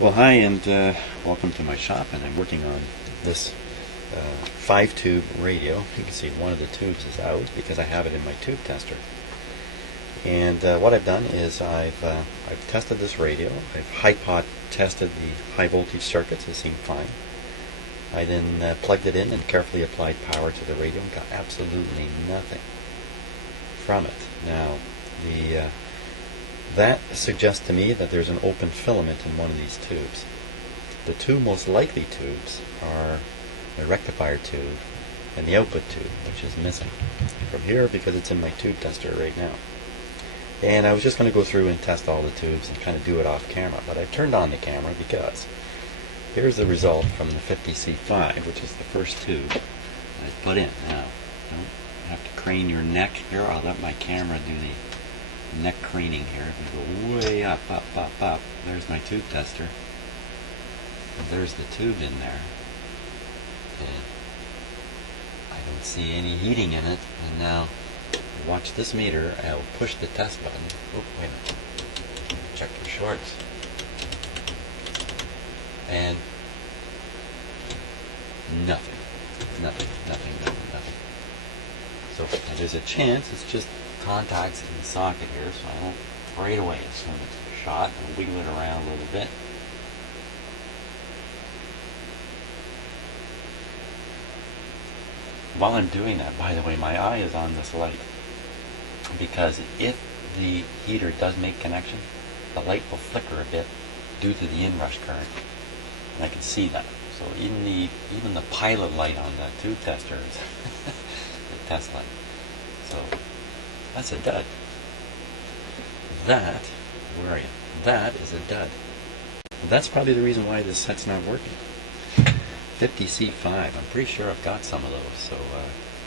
Well, hi, and welcome to my shop. And I'm working on this 5-tube radio. You can see one of the tubes is out because I have it in my tube tester. And what I've done is I've tested this radio. I've high-pot tested the high voltage circuits. They seem fine. I then plugged it in and carefully applied power to the radio and got absolutely nothing from it. Now, that suggests to me that there's an open filament in one of these tubes. The two most likely tubes are the rectifier tube and the output tube, which is missing from here because it's in my tube tester right now. And I was just going to go through and test all the tubes and kind of do it off camera, but I turned on the camera because here's the result from the 50C5, which is the first tube I put in. Now, don't have to crane your neck here. I'll let my camera do the neck craning here. We go way up, up, up, up. There's my tube tester. And there's the tube in there. And I don't see any heating in it. And now, watch this meter. I'll push the test button. Oh, wait a minute. Check your shorts. And nothing. Nothing, nothing, nothing, nothing. So there's a chance it's just contacts in the socket here, so I won't right away assume it's a shot and wiggle it around a little bit. While I'm doing that, by the way, my eye is on this light because if the heater does make connection, the light will flicker a bit due to the inrush current, and I can see that. So even the pilot light on the tube tester is the test light. So that's a dud. That, where are you? That is a dud. That's probably the reason why this set's not working. 50C5, I'm pretty sure I've got some of those, so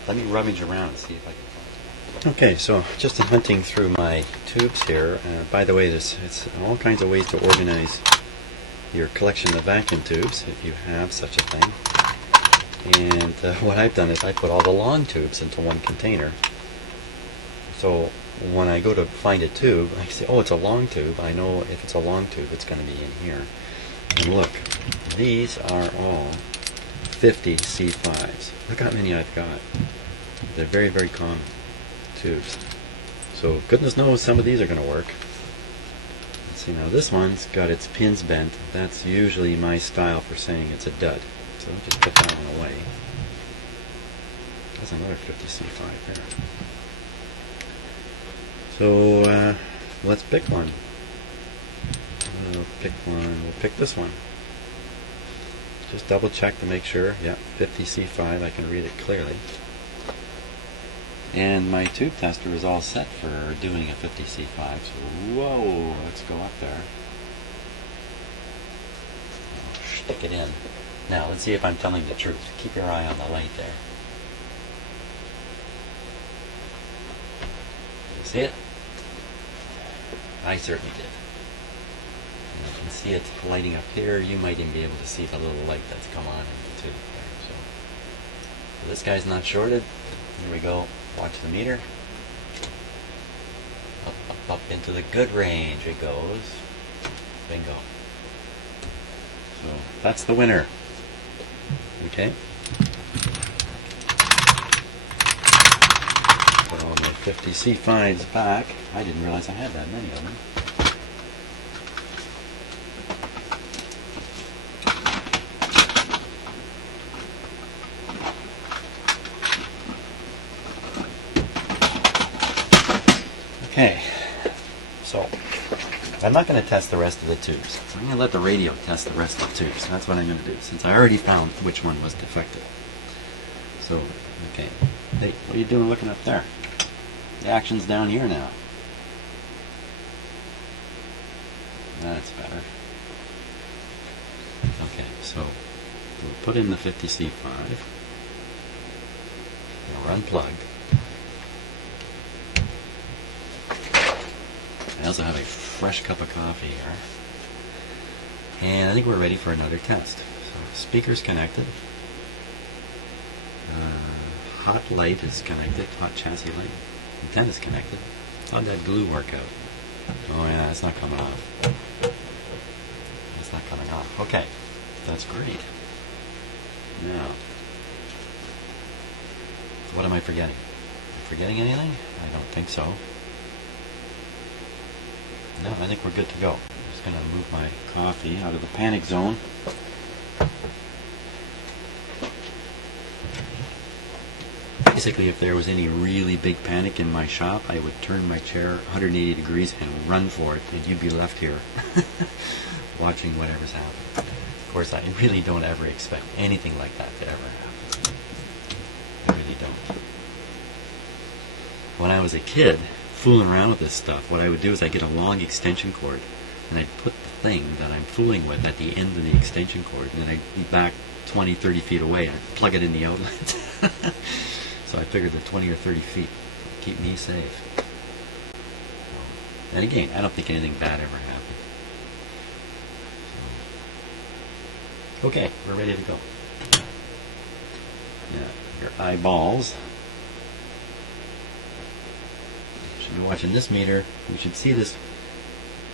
let me rummage around and see if I can find some. Okay, so just hunting through my tubes here. By the way, it's all kinds of ways to organize your collection of vacuum tubes, if you have such a thing. And what I've done is I put all the long tubes into one container. So when I go to find a tube, I say, oh, it's a long tube. I know if it's a long tube, it's going to be in here. And look, these are all 50C5s. Look how many I've got. They're very, very common tubes. So goodness knows some of these are going to work. Let's see, now this one's got its pins bent. That's usually my style for saying it's a dud. So I'll just put that one away. There's another 50C5 there. So let's pick one. We'll pick one. We'll pick this one. Just double check to make sure. Yeah, 50C5. I can read it clearly. And my tube tester is all set for doing a 50C5. So whoa, let's go up there. Stick it in. Now let's see if I'm telling the truth. Keep your eye on the light there. You see it? I certainly did. And you can see it lighting up here. You might even be able to see the little light that's come on in the tube there. So this guy's not shorted. Here we go. Watch the meter. Up, up, up into the good range it goes. Bingo. So that's the winner. Okay. Put all my 50C5s back. I didn't realize I had that many of them. Okay, so I'm not going to test the rest of the tubes. I'm going to let the radio test the rest of the tubes. That's what I'm going to do, since I already found which one was defective. So, okay. Hey, what are you doing looking up there? The action's down here now. That's better. Okay, so we'll put in the 50C5. Now we're unplugged. I also have a fresh cup of coffee here. And I think we're ready for another test. So speaker's connected. Hot light is connected, hot chassis light. Antenna's connected. How'd that glue work out? Oh yeah, it's not coming off. It's not coming Okay, that's great. Now, what am I forgetting? Am I forgetting anything? I don't think so. No, I think we're good to go. I'm just going to move my coffee out of the panic zone. Basically, if there was any really big panic in my shop, I would turn my chair 180 degrees and run for it, and you'd be left here watching whatever's happening. Of course, I really don't ever expect anything like that to ever happen. I really don't. When I was a kid, fooling around with this stuff, what I would do is I'd get a long extension cord, and I'd put the thing that I'm fooling with at the end of the extension cord, and then I'd be back 20, 30 feet away, and I'd plug it in the outlet. So I figured that 20 or 30 feet would keep me safe. And again, I don't think anything bad ever happened. So. Okay, we're ready to go. Yeah, your eyeballs. You should be watching this meter. You should see this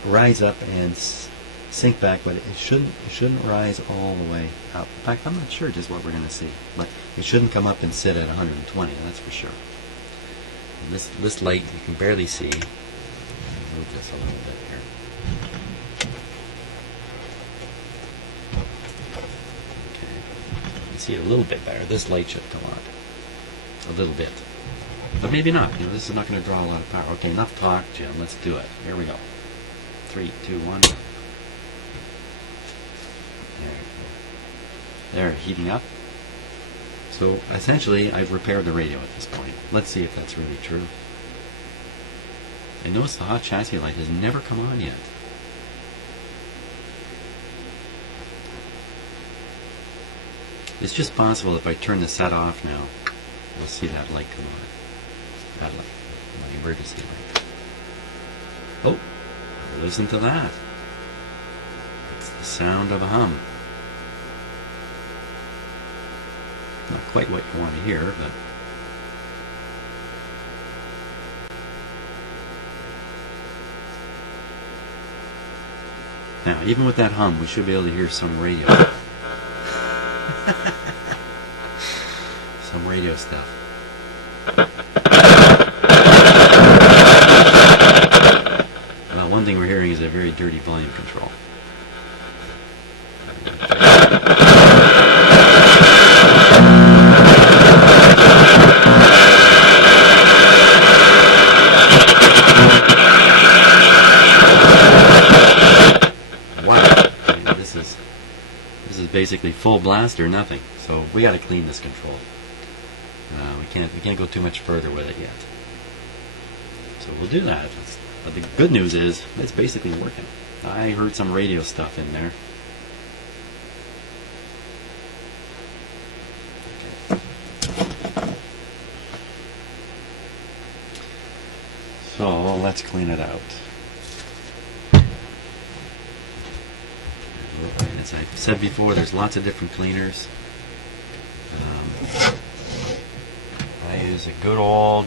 rise up and sink back, but it shouldn't rise all the way up. In fact, I'm not sure just what we're going to see, but it shouldn't come up and sit at 120, that's for sure. And this light you can barely see. Move this a little bit here. Okay, you can see it a little bit better. This light should come on a little bit, but maybe not. You know, this is not going to draw a lot of power. Okay, enough talk, Jim. Let's do it. Here we go. 3, 2, 1. There, heating up. So essentially, I've repaired the radio at this point. Let's see if that's really true. And notice the hot chassis light has never come on yet. It's just possible if I turn the set off now, we'll see that light come on. That light, my emergency light. Oh, listen to that. It's the sound of a hum. Not quite what you want to hear, but now, even with that hum, we should be able to hear some radio. Some radio stuff. Well, one thing we're hearing is a very dirty volume control. Basically full blast or nothing, so we got to clean this control. We can't go too much further with it yet. So we'll do that. But the good news is it's basically working. I heard some radio stuff in there. Okay. So let's clean it out. As I've said before, there's lots of different cleaners. I use a good old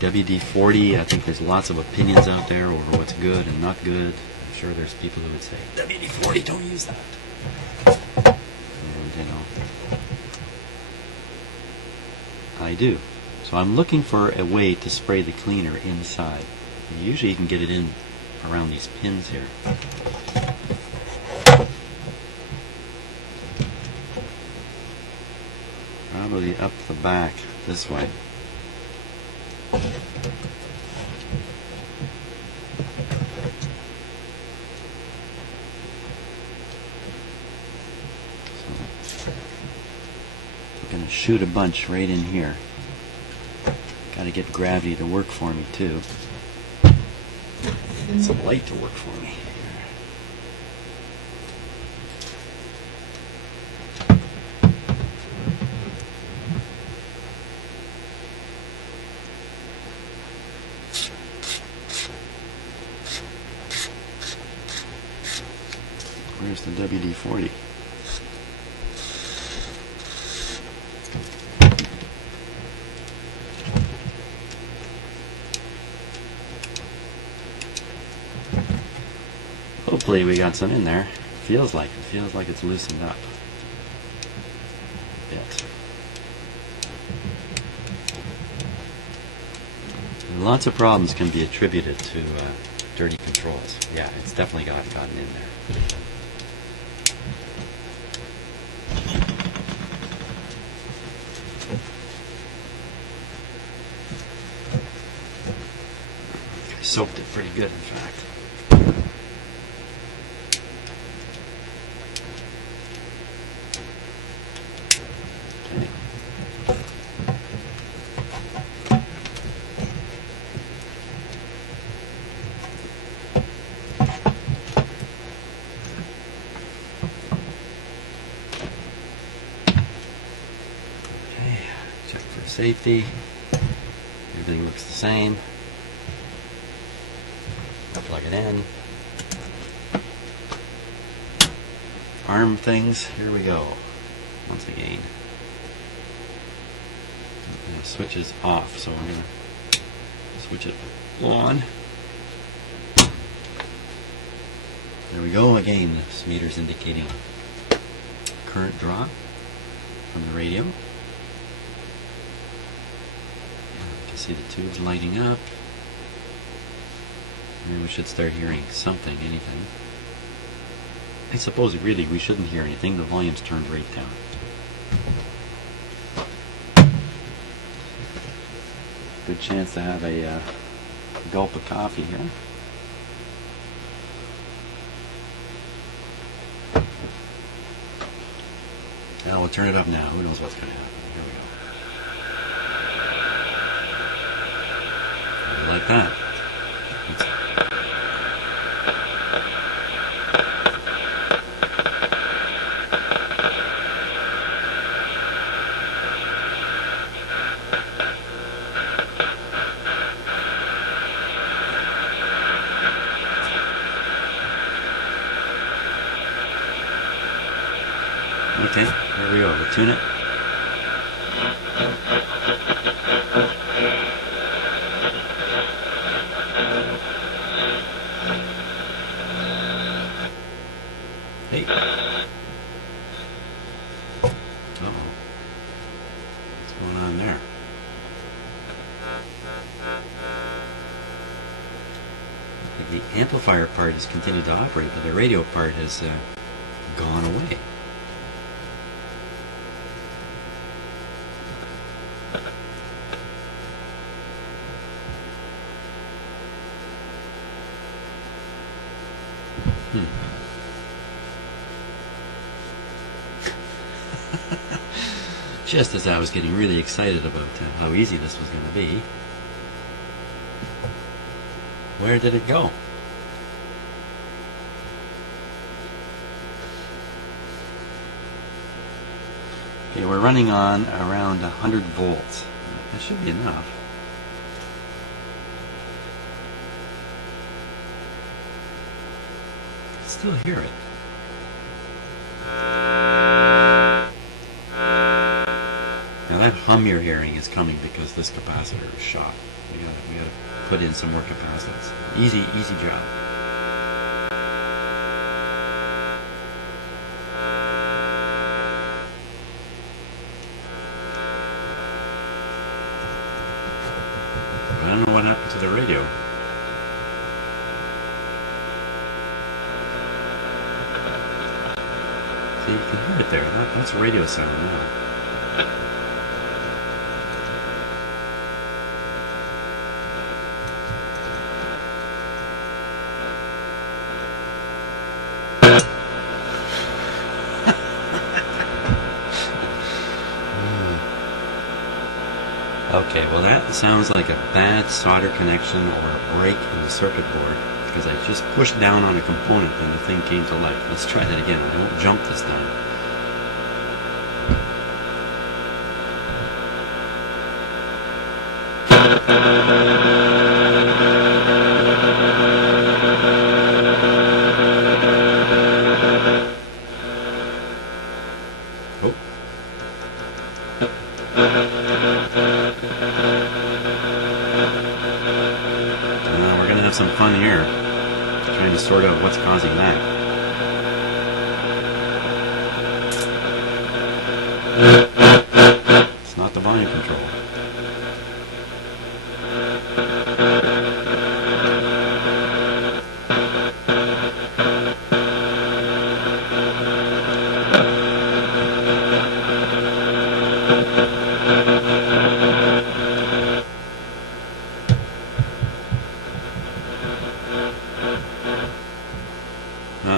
WD-40. I think there's lots of opinions out there over what's good and not good. I'm sure there's people who would say, WD-40, don't use that. And, you know, I do. So I'm looking for a way to spray the cleaner inside. And usually you can get it in around these pins here. Probably up the back this way. So, I'm going to shoot a bunch right in here. Got to get gravity to work for me too. Get some light to work for me. Where's the WD-40? Hopefully we got some in there. Feels like it's loosened up a bit. Lots of problems can be attributed to dirty controls. Yeah, it's definitely gotten in there. I soaked it pretty good, in fact. Check for safety. Everything looks the same. Plug it in. Arm things. Here we go. Once again. The switch is off, so I'm going to switch it on. There we go. Again, this meter's indicating current draw from the radio. You can see the tubes lighting up. And we should start hearing something, anything. I suppose really we shouldn't hear anything. The volume's turned right down. Good chance to have a gulp of coffee here. Now we'll turn it up now. Who knows what's going to happen? Here we go. Like that. Okay, there we go. We'll tune it. Hey. Uh-oh. What's going on there? The amplifier part has continued to operate, but the radio part has gone away. Just as I was getting really excited about how easy this was going to be, where did it go? Okay, we're running on around 100 volts. That should be enough. I can still hear it. Now that hum you're hearing is coming because this capacitor is shot. We gotta put in some more capacitance. Easy job. I don't know what happened to the radio. See, you can hear it there. That's radio sound now. Okay, well that sounds like a bad solder connection or a break in the circuit board because I just pushed down on a component and the thing came to life. Let's try that again. I won't jump this time. We're going to have some fun here. trying to sort out what's causing that. It's not the volume control.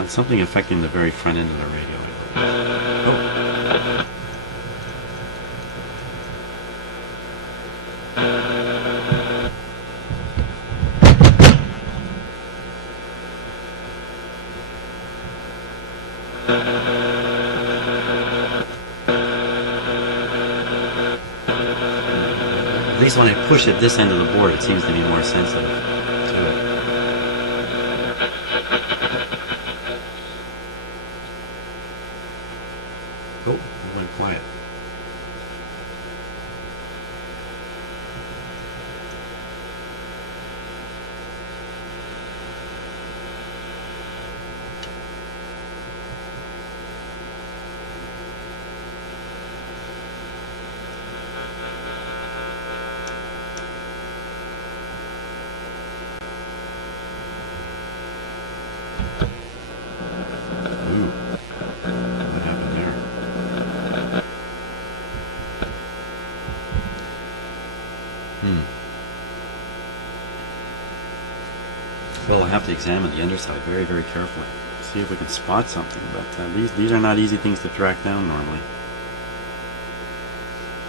Something affecting the very front end of the radio. Oh. At least when I push at this end of the board, it seems to be more sensitive to it. Oh, it went quiet. Well, I have to examine the underside very, very carefully. See if we can spot something, but these are not easy things to track down normally.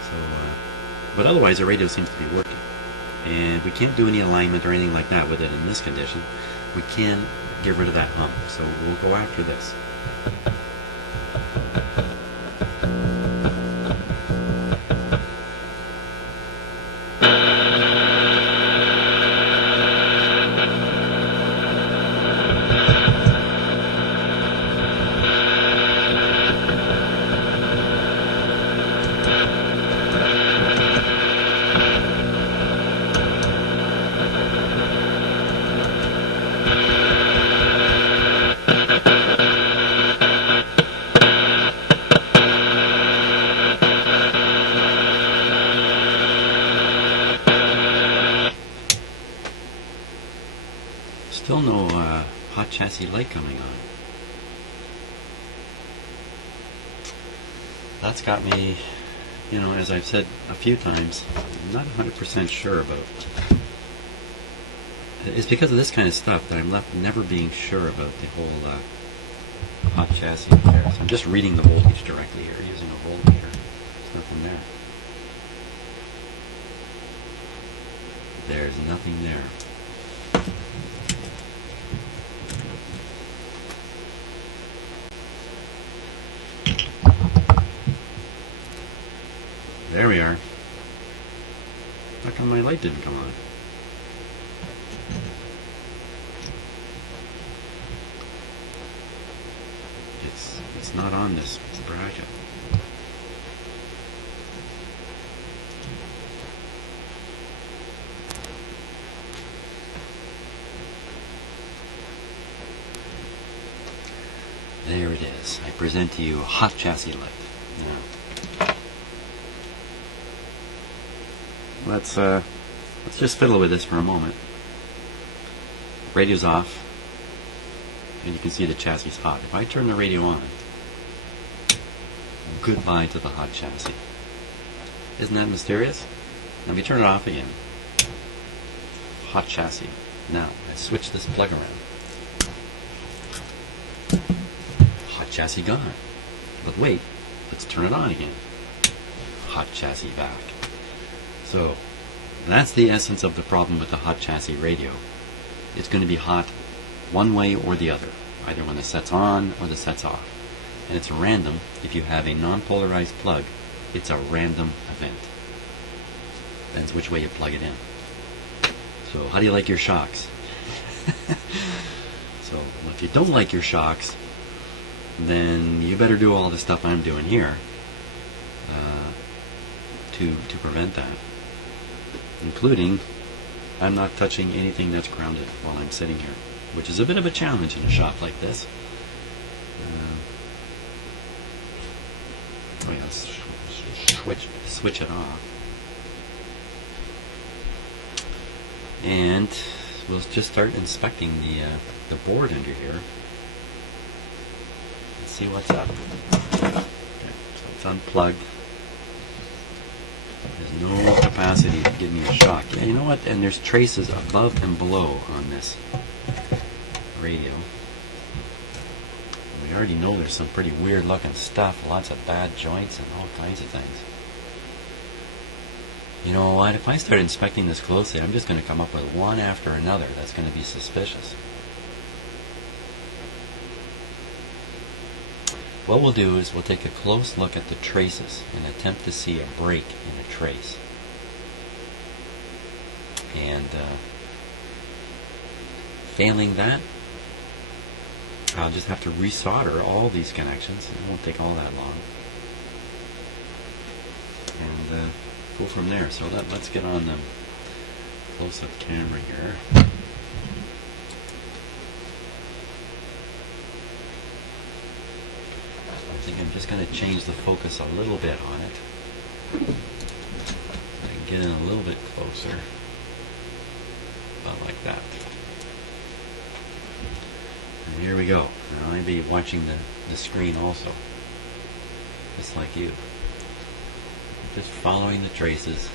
So, but otherwise the radio seems to be working. And we can't do any alignment or anything like that with it in this condition. We can get rid of that hump, so we'll go after this. Still no hot chassis light coming on. That's got me, you know, as I've said a few times, I'm not 100% sure about. It's because of this kind of stuff that I'm left never being sure about the whole hot chassis there. So I'm just reading the voltage directly here using a voltmeter. There's nothing there. There's nothing there. There we are. How come my light didn't come on? It's not on this bracket. There it is. I present to you a hot chassis light. Now, let's just fiddle with this for a moment. Radio's off, and you can see the chassis is hot. If I turn the radio on, goodbye to the hot chassis. Isn't that mysterious? Let me turn it off again. Hot chassis. Now, I switch this plug around. Hot chassis gone. But wait, let's turn it on again. Hot chassis back. So, that's the essence of the problem with the hot chassis radio. It's going to be hot one way or the other, either when the set's on or the set's off. And it's random. If you have a non-polarized plug, it's a random event. Depends which way you plug it in. So, how do you like your shocks? So, if you don't like your shocks, then you better do all the stuff I'm doing here to prevent that. Including, I'm not touching anything that's grounded while I'm sitting here. which is a bit of a challenge in a shop like this. Let's switch it off. And we'll just start inspecting the board under here. Let's see what's up. Okay, so it's unplugged. There's no capacity to give me a shock. Yeah, you know what? And there's traces above and below on this radio. We already know there's some pretty weird looking stuff, lots of bad joints and all kinds of things. You know what? If I start inspecting this closely, I'm just going to come up with one after another that's going to be suspicious. What we'll do is we'll take a close look at the traces and attempt to see a break in a trace. And failing that, I'll just have to resolder all these connections. It won't take all that long. And go from there. So let's get on the close-up camera here. I think I'm just going to change the focus a little bit on it. And get in a little bit closer. About like that. And here we go. Now I'll be watching the screen also. Just like you. Just following the traces.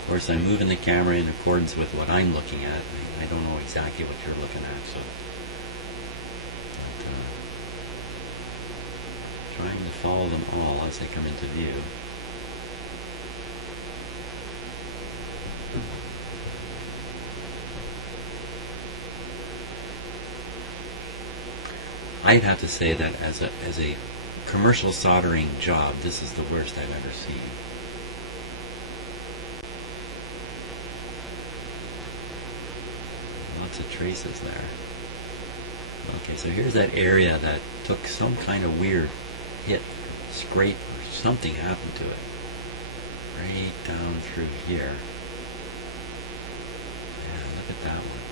Of course, I'm moving the camera in accordance with what I'm looking at. I don't know exactly what you're looking at, so trying to follow them all as they come into view. I'd have to say that as a commercial soldering job, this is the worst I've ever seen. Lots of traces there. Okay, so here's that area that took some kind of weird hit, scrape, or something happened to it. Right down through here. Yeah, look at that one.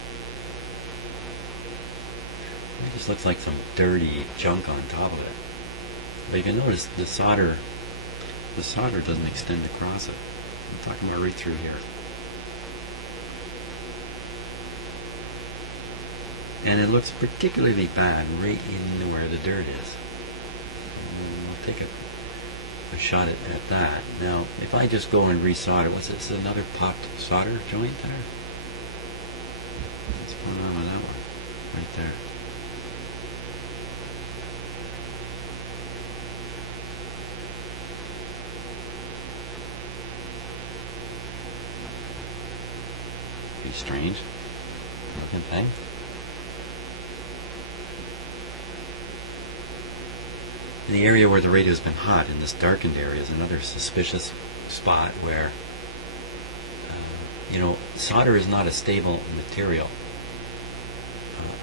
It just looks like some dirty junk on top of it. But you can notice the solder doesn't extend across it. I'm talking about right through here. And it looks particularly bad right in where the dirt is. And we'll take a shot at that. Now, if I just go and resolder, what's this? Another popped solder joint there? What's going on with that one? Right there. Pretty strange looking thing. In the area where the radio's been hot, in this darkened area, is another suspicious spot where, you know, solder is not a stable material.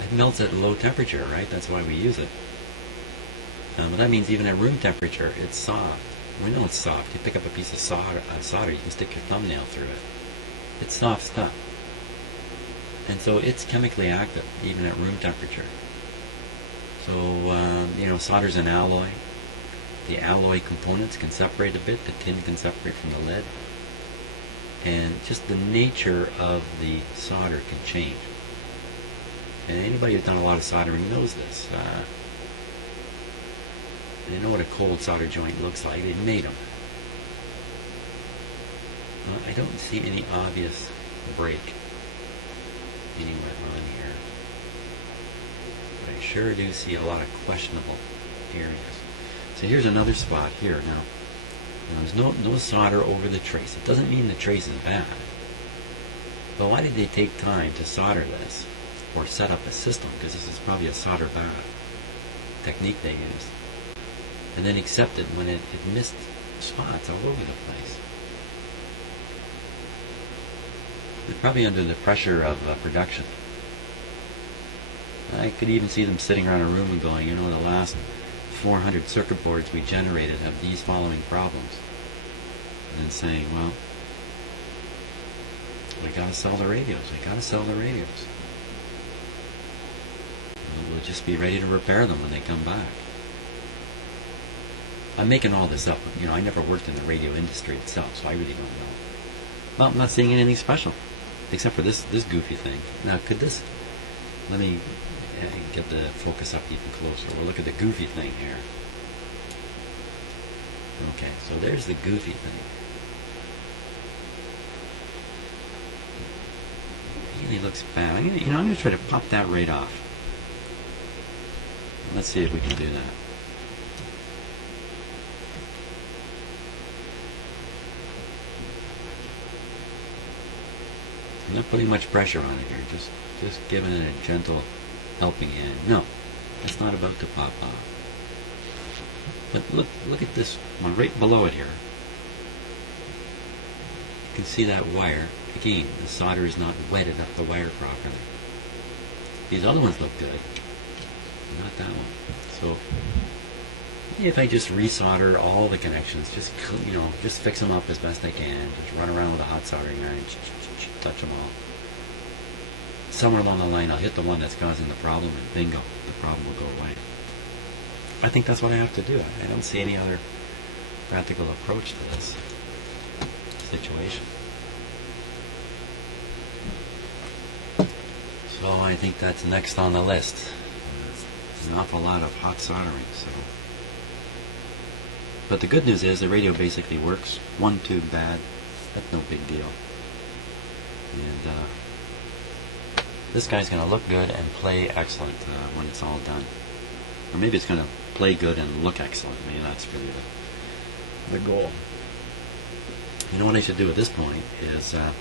It melts at low temperature, right? That's why we use it. But that means even at room temperature, it's soft. We know it's soft. You pick up a piece of solder, you can stick your thumbnail through it. It's soft stuff. And so it's chemically active, even at room temperature. So, you know, solder's an alloy. The alloy components can separate a bit. The tin can separate from the lead. And just the nature of the solder can change. And anybody who's done a lot of soldering knows this. They know what a cold solder joint looks like. They've made them. I don't see any obvious break anywhere on here. But I sure do see a lot of questionable areas. So here's another spot here. Now there's no solder over the trace. It doesn't mean the trace is bad. But why did they take time to solder this? Or set up a system? Because this is probably a solder bath technique they used. And then accept it when it missed spots all over the place. They're probably under the pressure of production. I could even see them sitting around a room and going, you know, the last 400 circuit boards we generated have these following problems. And then saying, well, We gotta sell the radios. We gotta sell the radios. We'll just be ready to repair them when they come back. I'm making all this up. You know, I never worked in the radio industry itself, so I really don't know. Well, I'm not seeing anything special, except for this goofy thing. Now, could this... Let me get the focus up even closer. We'll look at the goofy thing here. Okay, so there's the goofy thing. It really looks bad. I'm gonna try to pop that right off. Let's see if we can do that. I'm not putting much pressure on it here, just giving it a gentle helping hand. No, it's not about to pop off. But look at this one right below it here. You can see that wire. Again, the solder is not wetted up the wire properly. These other ones look good, not that one. So if I just resolder all the connections, just fix them up as best I can, just run around with a hot soldering iron, touch them all. Somewhere along the line, I'll hit the one that's causing the problem, and bingo, the problem will go away. I think that's what I have to do. I don't see any other practical approach to this situation. So I think that's next on the list. There's an awful lot of hot soldering. So, but the good news is the radio basically works. One tube bad, that's no big deal. And this guy's going to look good and play excellent when it's all done. Or maybe it's going to play good and look excellent. Maybe that's really the goal. You know what I should do at this point is the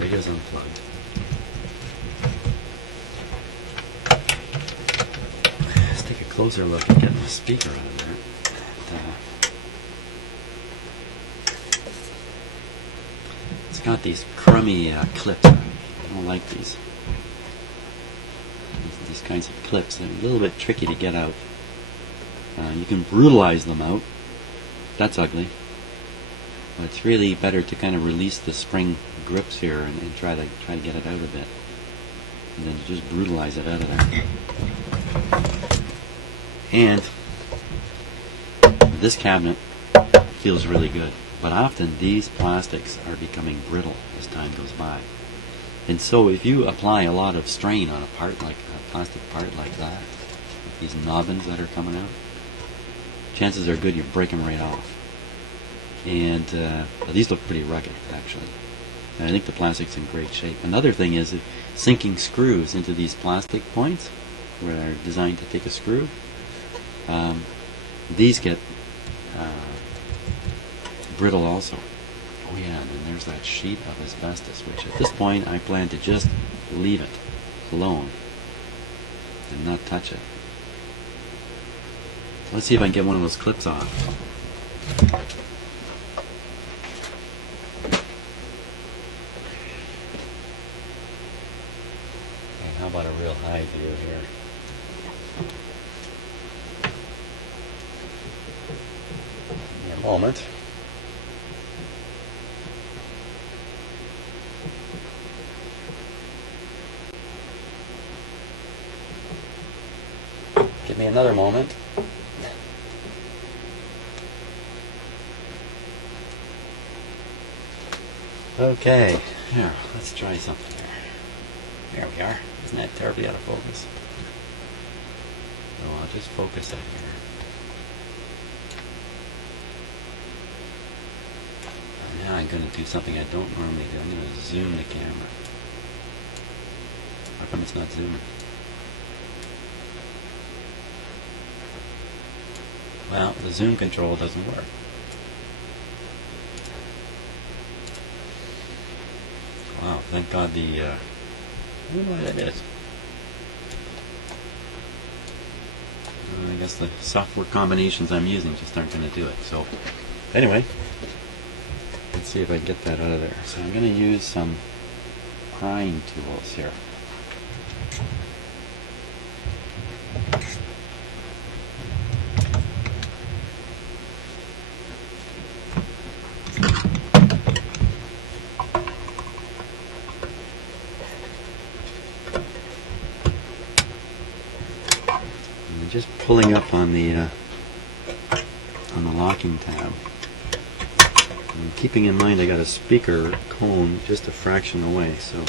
radio's unplugged. Let's take a closer look at getting the speaker out of there. It's got these crummy clips. I don't like these kinds of clips. They're a little bit tricky to get out. You can brutalize them out. That's ugly. But it's really better to kind of release the spring grips here and try to get it out a bit, and then just brutalize it out of there. And this cabinet feels really good, but often these plastics are becoming brittle as time goes by. And so if you apply a lot of strain on a part like a plastic part like that, these nobbins that are coming out, chances are good you break them right off. And these look pretty rugged, actually. And I think the plastic's in great shape. Another thing is sinking screws into these plastic points, where they're designed to take a screw. These get brittle also. Oh yeah, and then there's that sheet of asbestos, which at this point I plan to just leave it alone and not touch it. Let's see if I can get one of those clips off. And how about a real high view here? Give me a moment. Give me another moment. Okay, here, let's try something here. There we are. Isn't that terribly out of focus? So I'll just focus it here. Now I'm going to do something I don't normally do. I'm going to zoom the camera. How come it's not zooming? Well, the zoom control doesn't work. Wow, thank God the, I don't know what that is. I guess the software combinations I'm using just aren't going to do it. So, anyway, let's see if I can get that out of there. So I'm going to use some prying tools here. just pulling up on the locking tab. And keeping in mind I got a speaker cone just a fraction away, so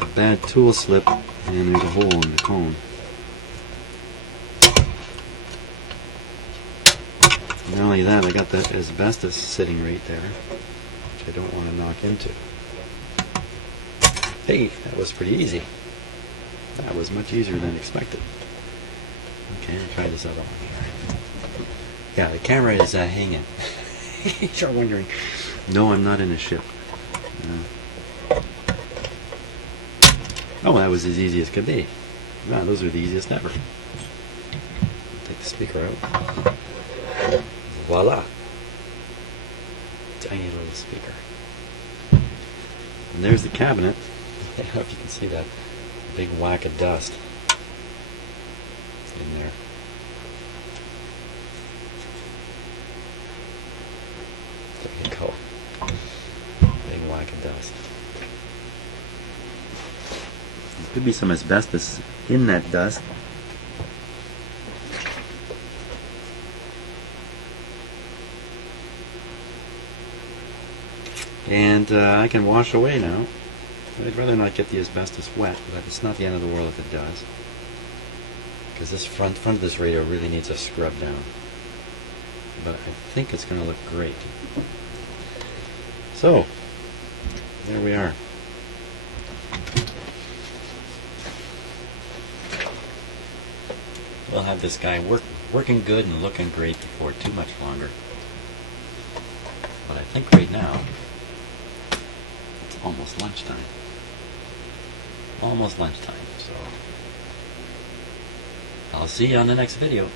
a bad tool slip and there's a hole in the cone. Not only that, I got that asbestos sitting right there, which I don't want to knock into. Hey, that was pretty easy. That was much easier than expected. Okay, I'll try this other one here. Yeah, the camera is hanging. You're wondering. No, I'm not in a ship. Oh, that was as easy as could be. Wow, those are the easiest ever. Take the speaker out. Voila! Tiny little speaker. And there's the cabinet. I don't know if you can see that big whack of dust in there. There you go. Big whack of dust. There could be some asbestos in that dust. And I can wash away now. I'd rather not get the asbestos wet, but it's not the end of the world if it does. Because this front of this radio really needs a scrub down. But I think it's going to look great. So, there we are. We'll have this guy working good and looking great before too much longer. But I think right now, it's almost lunchtime. Almost lunchtime, so I'll see you on the next video.